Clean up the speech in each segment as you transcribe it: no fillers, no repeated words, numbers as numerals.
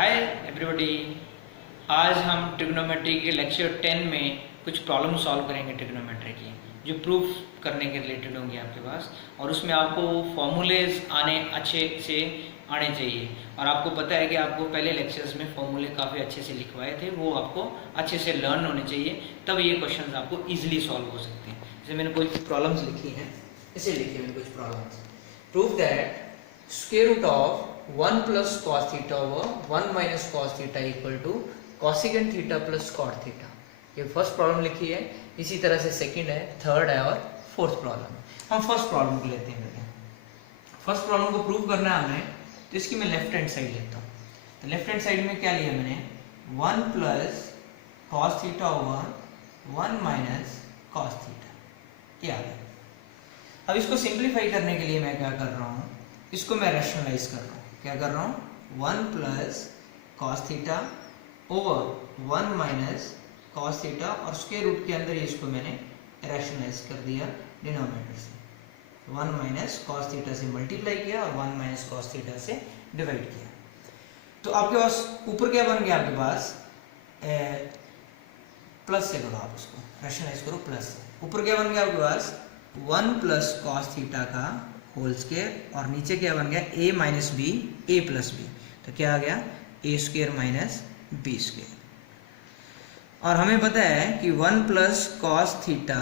Hi everybody. आज हम trigonometry के लेक्चर 10 में कुछ प्रॉब्लम सॉल्व करेंगे ट्रिग्नोमेट्री की, जो प्रूफ करने के रिलेटेड होंगे आपके पास। और उसमें आपको फॉर्मूलेज अच्छे से आने चाहिए। और आपको पता है कि आपको पहले लेक्चर्स में फॉर्मूले काफ़ी अच्छे से लिखवाए थे, वो आपको अच्छे से लर्न होने चाहिए, तब ये क्वेश्चन आपको ईजिली सॉल्व हो सकते हैं। जैसे मैंने कुछ प्रॉब्लम्स लिखी हैं, इसे लिखी मैंने कुछ problems. Proof that square root of 1 plus cos theta over 1 minus cos theta equal to cosecant theta plus cot theta। ये फर्स्ट प्रॉब्लम लिखी है। इसी तरह से सेकंड है, थर्ड है और फोर्थ प्रॉब्लम। हम फर्स्ट प्रॉब्लम को लेते हैं। फर्स्ट प्रॉब्लम को प्रूव करना है हमें, तो इसकी मैं लेफ्ट हैंड साइड लेता हूँ। तो लेफ्ट हैंड साइड में क्या लिया मैंने, 1 plus cos theta over 1 minus cos theta, ये आ गया। अब इसको सिंप्लीफाई करने के लिए मैं क्या कर रहा हूँ, इसको मैं रैशनलाइज कर रहा हूँ। क्या कर रहा हूँ, 1 plus cos theta over 1 minus cos theta, और स्क्वायर रूट के अंदर ही इसको मैंने रैशनलाइज कर दिया डिनोमिनेटर से। 1 minus cos theta से मल्टीप्लाई किया और 1 minus cos theta से डिवाइड किया। तो आपके पास ऊपर क्या बन गया, आपके पास प्लस से करो, आप इसको रैशनलाइज करो प्लस से। ऊपर क्या बन गया आपके पास, 1 plus cos theta का होल स्क्वायर, और नीचे क्या बन गया, a minus B A plus B. तो क्या आ गया, A square minus B square. और हमें पता है कि 1 plus cos थीटा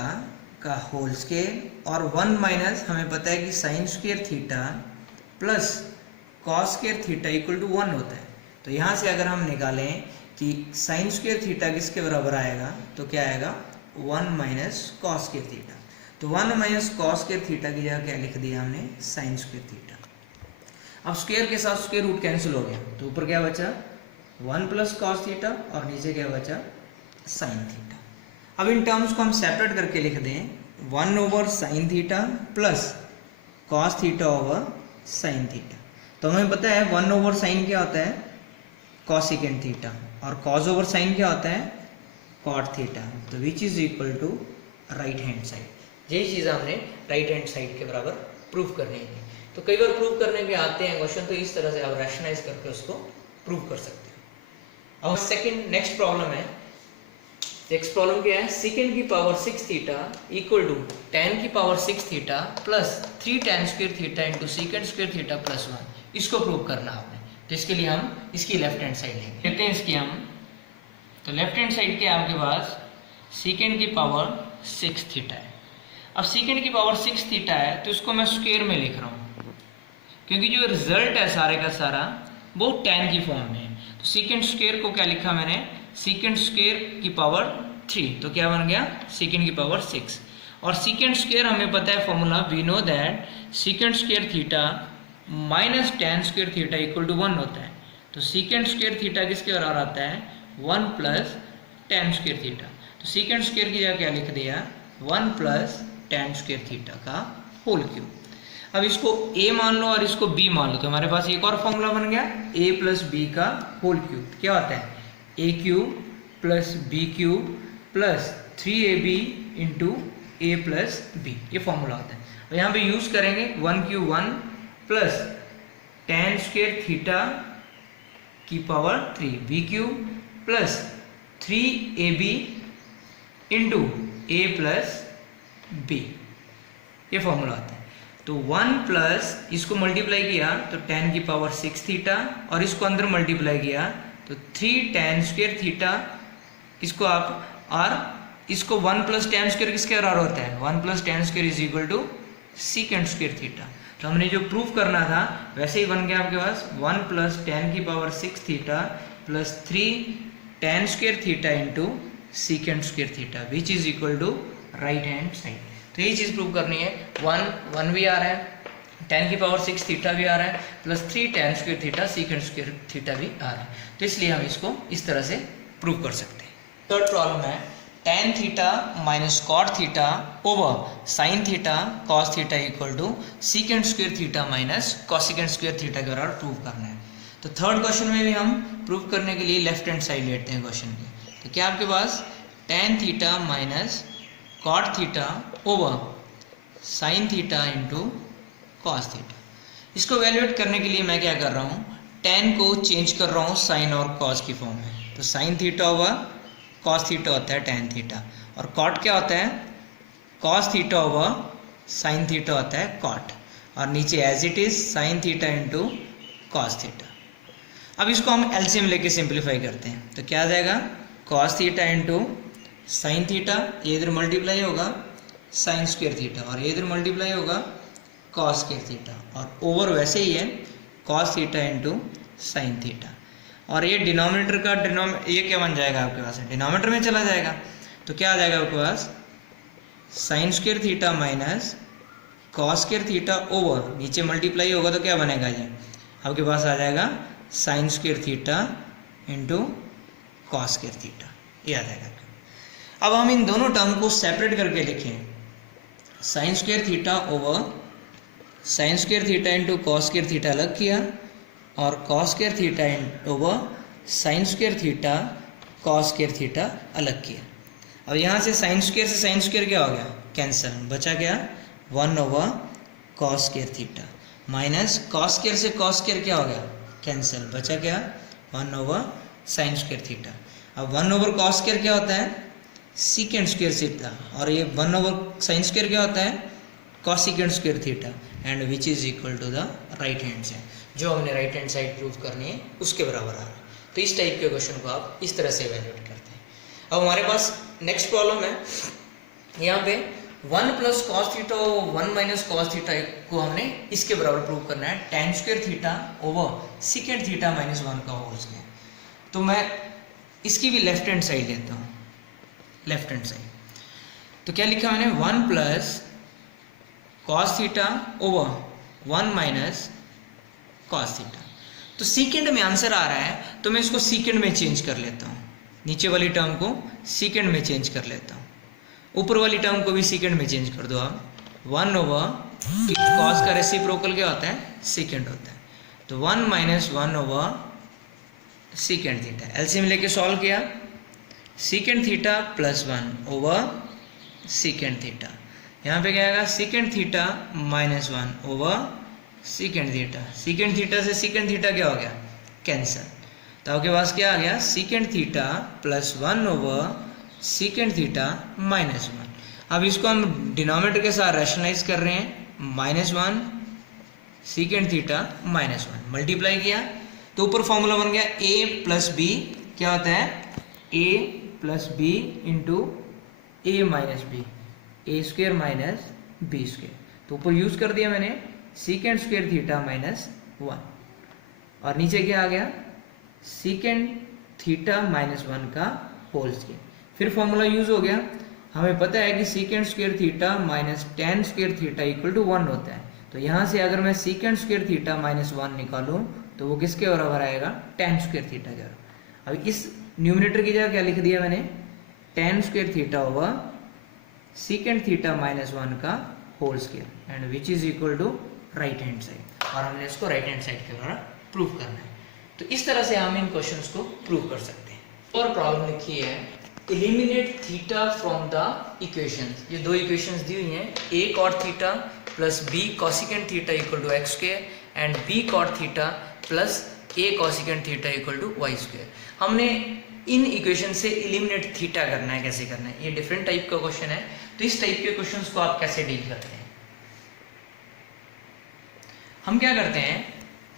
का होल स्क्वायर और 1 माइनस, हमें पता है कि sine square theta plus cos square theta equal to 1 होता है। तो यहाँ से अगर हम निकालें कि साइन स्क्वायर थीटा किसके बराबर आएगा, तो क्या आएगा, 1 माइनस कॉस स्क्वायर थीटा। तो 1 माइनस कॉस स्क्वायर थीटा की जगह क्या लिख दिया हमने, साइन स्क्वायर थीटा। अब स्क्वायर के साथ स्क्वायर रूट कैंसिल हो गया, तो ऊपर क्या बचा, 1 प्लस कॉस थीटा, और नीचे क्या बचा, साइन थीटा। अब इन टर्म्स को हम सेपरेट करके लिख दें, 1 over sine theta plus cos theta over sine theta. तो हमें पता है 1 ओवर साइन क्या होता है, कॉसिकेंट थीटा, और कॉस ओवर साइन क्या होता है, कॉट थीटा। तो which is equal to right hand side. यही चीज़ हमने राइट हैंड साइड के बराबर प्रूफ करनी है। तो कई बार प्रूफ करने के आते हैं क्वेश्चन, तो इस तरह से आप रैशनलाइज करके उसको प्रूव कर सकते हो। अब सेकंड नेक्स्ट प्रॉब्लम है। नेक्स्ट प्रॉब्लम क्या है, सेकंड की power 6 theta equal to tan की power 6 theta plus 3 tan square theta into second square theta plus 1। इसको प्रूव करना आपने। तो इसके लिए हम इसकी लेफ्ट हैंड साइड लेंगे, देखते हैं इसकी हम। तो लेफ्ट हैंड साइड के आपके पास सेकेंड की पावर 6 थीटा है। अब सेकेंड की पावर 6 थीटा है, तो इसको मैं स्क्वायर में लिख रहा हूँ, क्योंकि जो रिजल्ट है सारे का सारा वो tan की फॉर्म में है। तो सेकेंड स्क्वायर को क्या लिखा मैंने, सेकेंड स्क्वायर की पावर 3, तो क्या बन गया, सेकेंड की पावर 6। और सेकेंड स्क्वायर हमें पता है formula, we know that second square theta minus tan square theta equal to 1 होता है। तो सेकेंड स्क्वायर थीटा किसके बराबर आता है, 1 प्लस tan स्क्वायर थीटा। तो सेकेंड स्क्वायर की जगह क्या लिख दिया, 1 प्लस tan स्क्वायर थीटा का होल क्यूब। अब इसको a मान लो और इसको b मान लो, तो हमारे पास एक और फॉर्मूला बन गया, a प्लस बी का होल क्यूब। क्या होता है, a cube plus B cube plus 3ab into A plus B, ये फॉर्मूला होता है। और यहाँ पे यूज करेंगे 1 cube 1 plus tan square theta की power 3 b cube plus 3ab into ए प्लस बी, ये फॉर्मूला आता है। तो 1 प्लस इसको मल्टीप्लाई किया तो tan की पावर 6 थीटा, और इसको अंदर मल्टीप्लाई किया तो 3 tan स्क्वायर थीटा, इसको आप, और इसको 1 प्लस tan स्क्वायर किसके बराबर होता है, 1 plus tan square is equal to second square theta. तो हमने जो प्रूफ करना था वैसे ही बन गया आपके पास, 1 प्लस tan की power 6 theta plus 3 tan square theta into second square theta, which is equal to right hand side. तो यही चीज़ प्रूव करनी है। 1 भी आ रहा है, tan की पावर 6 थीटा भी आ रहा है, plus 3 tan square theta second square theta भी आ रहा है। तो इसलिए हम इसको इस तरह से प्रूव कर सकते हैं। थर्ड प्रॉब्लम है, tan theta minus cot theta over sine theta cos theta equal to second square theta minus cosecant square theta के बराबर प्रूव करना है। तो थर्ड क्वेश्चन में भी हम प्रूव करने के लिए लेफ्ट हैंड साइड लेते हैं क्वेश्चन की। तो क्या आपके पास tan theta minus cot theta over sine theta into cos theta. इसको वैल्यूएट करने के लिए मैं क्या कर रहा हूँ, टेन को चेंज कर रहा हूँ साइन और कॉस की फॉर्म में, तो साइन थीटा होगा, कॉस थीटा होता है टेन थीटा, और कॉट क्या होता है, कॉस थीटा होगा, साइन थीटा होता है कॉट, और नीचे as it is sine theta into cos theta. अब इसको हम एलसीएम लेके सिंप्लीफाई करते हैं, तो क्या आ जाएगा, cos theta into sine theta, ये इधर मल्टीप्लाई होगा साइन स्क्वायर थीटा, और ये इधर मल्टीप्लाई होगा कॉस स्क्वायर थीटा, और ओवर वैसे ही है cos theta into sine theta, और ये डिनोमिनेटर का ये क्या बन जाएगा आपके पास, डिनोमिनेटर में चला जाएगा, तो क्या आ जाएगा आपके पास, sine square theta minus cos square theta over नीचे मल्टीप्लाई होगा तो क्या बनेगा, ये आपके पास आ जाएगा sine square theta into cos square theta, ये आ जाएगा। अब हम इन दोनों टर्म को सेपरेट करके लिखें, sign square theta over sign square theta into cos square theta अलग किया, और cos square theta over sign square theta cos square theta अलग किया। अब यहाँ से साइन स्क्वायर से साइन स्क्वायर क्या हो गया, कैंसिल, बचा क्या 1 over cos square theta, minus cos square से कॉस स्क्वायर क्या हो गया, कैंसिल, बचा क्या 1 ओवर साइन स्क्वायर थीटा। अब 1 ओवर कॉस स्क्वायर क्या होता है, सीकेंड स्क्वायर थीटा, और ये 1 ओवर साइन स्क्वायर क्या होता है, cosecant square theta, and which is equal to the right hand side, जो हमने राइट हैंड साइड प्रूव करनी है उसके बराबर आ रहा है। तो इस टाइप के क्वेश्चन को आप इस तरह से इवेल्युएट करते हैं। अब हमारे पास नेक्स्ट प्रॉब्लम है, यहाँ पे 1 plus cos theta 1 minus cos theta को हमने इसके बराबर प्रूव करना है, tan square theta over secant theta minus 1 का होल स्क्वायर। तो मैं इसकी भी लेफ्ट हैंड साइड लेता हूँ, लेफ्ट हैंड साइड, तो क्या लिखा मैंने 1 plus cos theta over 1 minus cos theta. तो सीकेंड में आंसर आ रहा है तो मैं इसको सीकेंड में चेंज कर लेता हूँ, नीचे वाली टर्म को सीकेंड में चेंज कर लेता हूँ, ऊपर वाली टर्म को भी सीकेंड में चेंज कर दो आप, 1 ओवर कॉस का रेसिप्रोकल क्या होता है, सीकेंड होता है, तो 1 minus 1 over secant theta, LCM लेके सॉल्व किया, secant theta plus 1 over secant theta, यहाँ पे क्या आएगा सीकेंड theta minus 1 over secant theta, secant theta से सीकेंड थीटा क्या हो गया, कैंसिल, तो आपके पास क्या आ गया secant theta plus 1 over secant theta minus 1। अब इसको हम डिनोमिनेटर के साथ रैशनलाइज कर रहे हैं, -1 सीकेंड थीटा माइनस 1 मल्टीप्लाई किया तो ऊपर फॉर्मूला बन गया a प्लस बी, क्या होता है a plus B into A minus B, A square minus B square, तो ऊपर यूज कर दिया मैंने सीकेंड स्क्वेयर थीटा माइनस 1, और नीचे क्या आ गया सीकेंड थीटा माइनस 1 का होल स्क्वेयर, फिर फॉर्मूला यूज हो गया, हमें पता है कि secant square theta minus tan square theta equal to 1 होता है, तो यहाँ से अगर मैं सीकेंड स्क्वेयर थीटा माइनस 1 निकालूं तो वो किसके बराबर आएगा, टेन स्क्वेयर थीटा के बराबर। अब इस न्यूमिनेटर की जगह क्या लिख दिया मैंने, tan square theta over secant theta minus 1 का whole square and which is equal to right hand side, और हमने इसको राइट हैंड साइड के द्वारा प्रूव करना है। तो इस तरह से हम इन क्वेश्चंस को प्रूव कर सकते हैं। और प्रॉब्लम लिखी है eliminate theta from the equations, ये दो इक्वेशंस दी हुई हैं, a cot theta plus b cosecant theta equal to X square and b cot theta plus a cosecant theta equal to Y square. हमने इन इक्वेशन से एलिमिनेट थीटा करना है, कैसे करना है, ये डिफरेंट टाइप का क्वेश्चन है, तो इस टाइप के क्वेश्चंस को आप कैसे डील करते हैं। हम क्या करते हैं,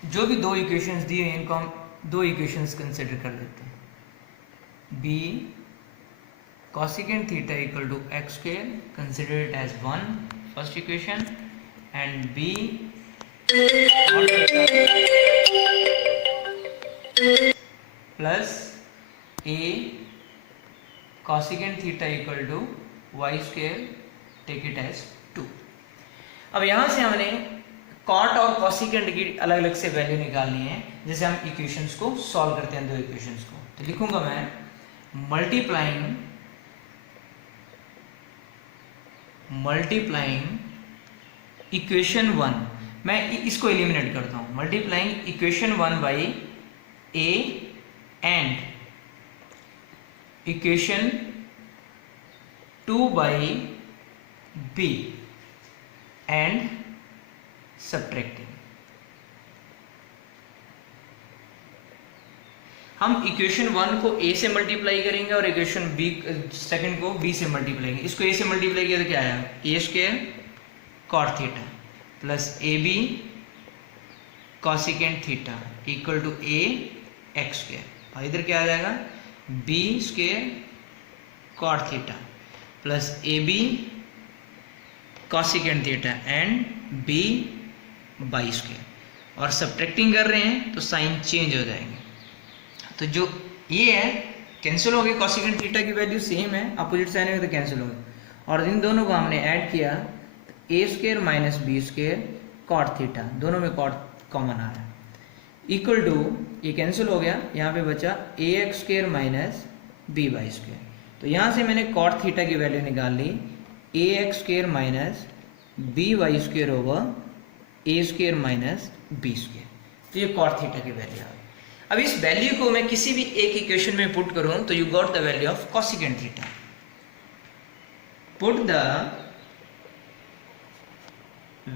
जो भी दो इक्वेशंस दी हुई इनको हम दो इक्वेशंस कंसिडर कर लेते हैं, b cosecant theta equal to x square, consider it as 1 first equation, and b cot theta plus a cosecant theta equal to y square, take it as 2। अब यहाँ से हमने cot और cosecant की अलग अलग से वैल्यू निकालनी है, जैसे हम इक्वेशंस को सॉल्व करते हैं, दो इक्वेशंस को, तो लिखूंगा मैं मल्टीप्लाइंग इक्वेशन 1, मैं इसको एलिमिनेट करता हूँ, multiplying equation 1 by A and equation 2 by B and subtracting. हम इक्वेशन 1 को a से मल्टीप्लाई करेंगे और इक्वेशन b सेकंड को b से मल्टीप्लाई करेंगे। इसको a से मल्टीप्लाई किया तो क्या आया, a square cot theta plus ab cosecant theta equal to a X square, और इधर क्या आ जाएगा b square cot theta plus ab cosecant theta and b by square, और सब्ट्रैक्टिंग कर रहे हैं तो साइन चेंज हो जाएंगे। तो जो ये है कैंसिल हो गए, कॉसिकेंट थीटा की वैल्यू सेम है, अपोजिट साइन है तो कैंसिल हो गए, और इन दोनों को हमने ऐड किया तो ए square minus B square cot theta, दोनों में कॉट कॉमन आ रहा है, इक्वल टू ये कैंसिल हो गया, यहाँ पे बचा A x square minus B Y square. तो यहाँ से मैंने कॉट थीटा की वैल्यू निकाल ली, A x square minus B Y square over A square minus B square. तो ये कॉट थीटा की वैल्यू आ गई। अब इस वैल्यू को मैं किसी भी एक इक्वेशन में पुट करूं तो you got the value of cosecant theta. Put the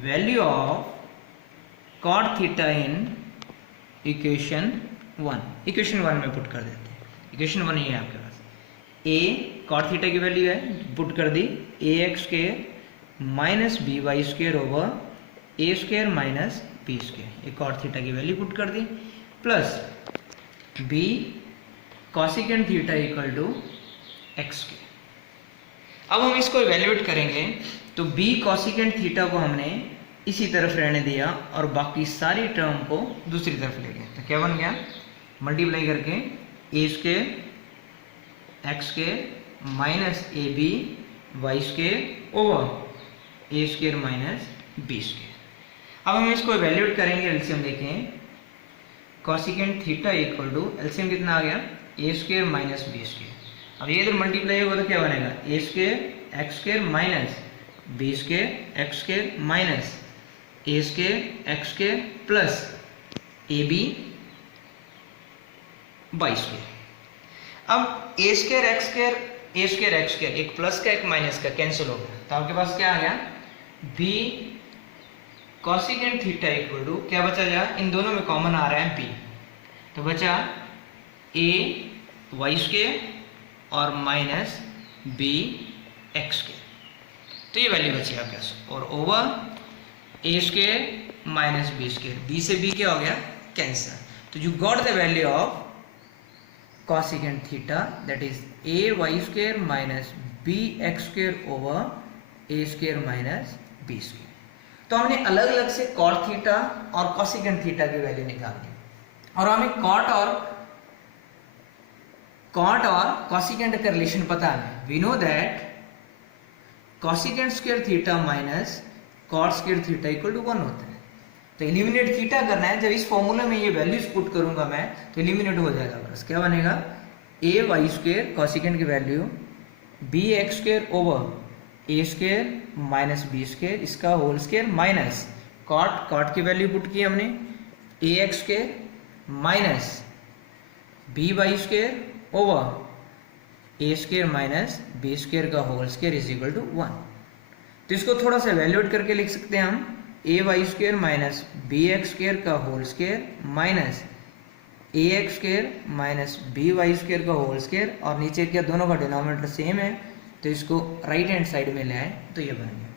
value of cot theta in equation 1। Equation 1 में पुट कर देते हैं। इक्वेशन 1 ये है आपके पास, ए कॉट थीटा की वैल्यू है, पुट कर दी A x square minus B Y square over A square minus B square, ये कॉट थीटा की वैल्यू पुट कर दी, plus b cosecant theta equal to X के। अब हम इसको इवेल्युएट करेंगे तो b कॉसिकेंट थीटा को हमने इसी तरफ रहने दिया और बाकी सारी टर्म को दूसरी तरफ ले गए, तो क्या बन गया, मल्टीप्लाई करके A square X square minus A B Y square over A square minus B square. अब हम इसको इवेल्युएट करेंगे, एलसीएम देखें, cosecant theta equal to LCM कितना आ गया, A square minus B square. अब ये इधर मल्टीप्लाई होगा तो क्या बनेगा, A square X square minus B square X square minus A square X square plus A B Y square. अब A square X square A square X square, एक plus का एक माइनस का कैंसिल हो गया, तो आपके पास क्या आ गया, B cosecant theta equal to क्या बचा जा, इन दोनों में कॉमन आ रहा है b, तो बचा ए वाई स्क्वायर और माइनस बी एक्स स्क्वायर, तो ये वैल्यू बची आपके पास, और ओवर ए square minus B square, B से बी क्या हो गया, कैंसर। तो you got the value of cosecant theta that is A Y square minus B x square over A square minus B square. तो हमने अलग अलग से कॉट थीटा और कॉसिकेंट थीटा की वैल्यू निकाल दी, और हमें कॉट और कॉसिकेंट का रिलेशन पता है। We know that cosecant square theta minus cot square theta equal to 1 होता है। तो एलिमिनेट थीटा करना है, जब इस फॉर्मूला में ये वैल्यूज पुट करूंगा मैं तो एलिमिनेट हो जाएगा, बस क्या बनेगा, ए वाई स्क्वायर कॉसिकेंट की value b x square over ए स्क्वायर माइनस बी स्क्वायर, इसका होल स्क्वायर माइनस कॉट की वैल्यू पुट की हमने a x square minus B Y square over A square minus B square का whole square is equal to 1। तो इसको थोड़ा सा valuate करके लिख सकते हैं हम, a Y square minus B x square का whole square minus a x square minus B Y square का होल स्क्वायर, और नीचे क्या दोनों का डिनोमिनेटर सेम है तो इसको राइट हैंड साइड में ले आए तो ये बन गया।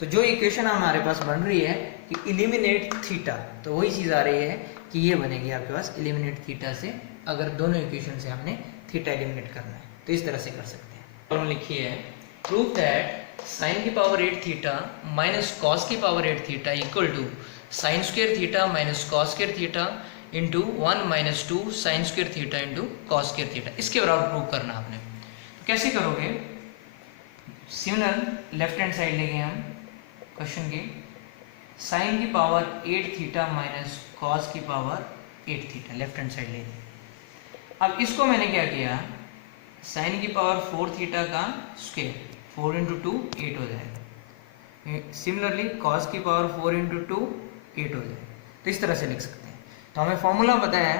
तो जो इक्वेशन हमारे पास बन रही है कि इलिमिनेट थीटा, तो वही चीज़ आ रही है कि ये बनेगी आपके पास इलिमिनेट थीटा से, अगर दोनों इक्वेशन से हमने थीटा एलिमिनेट करना है तो इस तरह से कर सकते हैं। और लिखी है प्रूव दैट साइन की पावर 8 थीटा माइनस कॉस की power 8 theta equal to sine square theta minus cos square theta into 1 minus 2 sine square theta into cos square theta, इसके बराबर प्रूव करना आपने। तो कैसे करोगे, सिमिलर लेफ्ट हैंड साइड लेंगे हम क्वेश्चन के, साइन की पावर 8 थीटा माइनस कॉस की power 8 theta left hand side लेंगे। अब इसको मैंने क्या किया, साइन की पावर 4 थीटा का स्क्वायर, 4 इंटू 2 8 हो जाएगा, सिमिलरली कॉस की पावर 4 इंटू 2 8 हो जाएगा, तो इस तरह से लिख सकते हैं। तो हमें फॉर्मूला पता है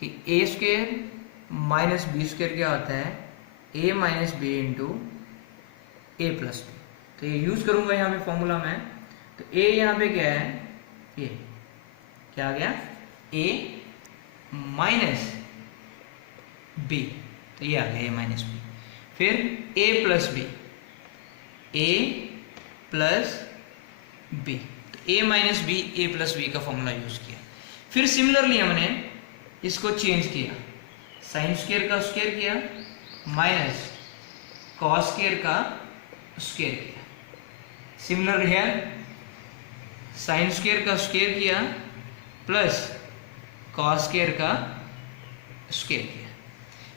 कि ए स्क्वायर माइनस बी स्क्वायर क्या होता है, ए माइनस बी इंटू ए प्लस बी, तो ये यूज करूंगा यहाँ पे फॉर्मूला में। तो ए यहाँ पे क्या है, ये क्या आ गया, ए माइनस बी, तो ये आ गया ए माइनस बी। फिर ए plus B, A plus B, तो ए minus B A plus B का फॉर्मूला यूज किया। फिर सिमिलरली हमने इसको चेंज किया, साइन स्क्वायर का स्क्वायर किया माइनस कॉस स्क्वायर का स्क्वायर किया। सिमिलर हियर साइन स्क्वायर का स्क्वायर किया प्लस कॉस स्क्वायर का स्क्वायर किया।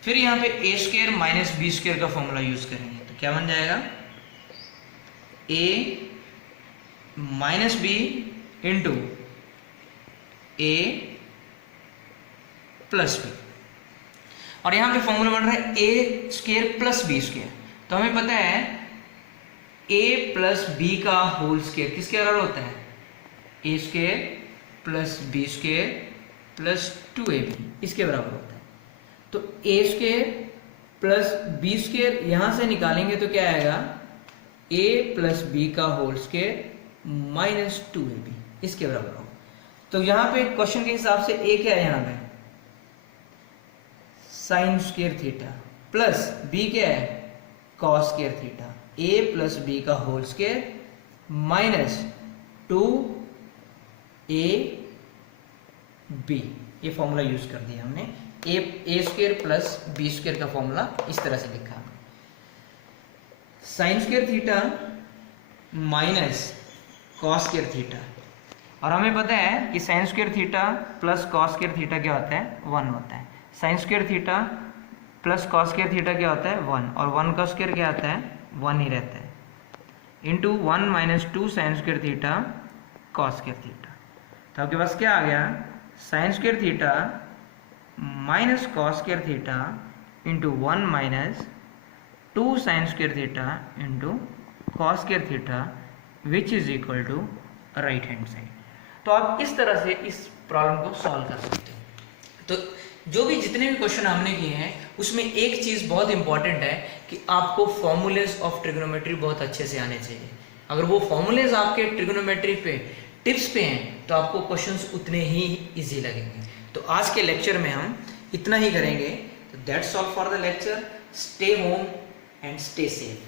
फिर यहाँ पे ए स्क्वायर माइनस बी स्क्वायर का फॉर्मूला यूज करेंगे, तो क्या बन जाएगा ए माइनस बी इंटू ए प्लस बी, और यहाँ पे फॉर्मूला बन रहा है a square plus B square. तो हमें पता है ए प्लस बी का होल स्क्वायर किसके बराबर होता है, a square plus B square plus 2ab, इसके बराबर होता है। तो ए स्क्वायर प्लस बी स्क्वायर यहां से निकालेंगे तो क्या आएगा, ए प्लस बी का होल स्क्वायर माइनस 2ab, इसके बराबर होगा। तो यहाँ पे क्वेश्चन के हिसाब से ए क्या है, यहाँ पे sine square theta plus B क्या है, cos square theta, A plus B का होल स्क्वायर माइनस 2ab, ये फॉर्मूला यूज कर दिया हमने। A square plus B square का फॉर्मूला इस तरह से लिखा, sine square theta minus cos square theta, और हमें पता है कि sine square theta plus cos square theta क्या होता है, 1 होता है। Sine square theta plus cos square theta क्या होता है, 1, और 1 का स्क्वायर क्या आता है, 1 ही रहता है, into 1 minus 2 sine square theta cos square theta. तो आपके पास क्या आ गया, sine square theta minus cos square theta into 1 minus 2 sine square theta into cos square theta which is equal to right hand side. तो आप इस तरह से इस प्रॉब्लम को सॉल्व कर सकते हो। तो जो भी जितने भी क्वेश्चन हमने किए हैं उसमें एक चीज़ बहुत इंपॉर्टेंट है कि आपको फॉर्मूलेज ऑफ ट्रिग्नोमेट्री बहुत अच्छे से आने चाहिए। अगर वो फॉर्मूलेज आपके ट्रिग्नोमेट्री पे टिप्स पे हैं तो आपको क्वेश्चंस उतने ही इजी लगेंगे। तो आज के लेक्चर में हम इतना ही करेंगे। तो that's all for the lecture. Stay home and stay safe.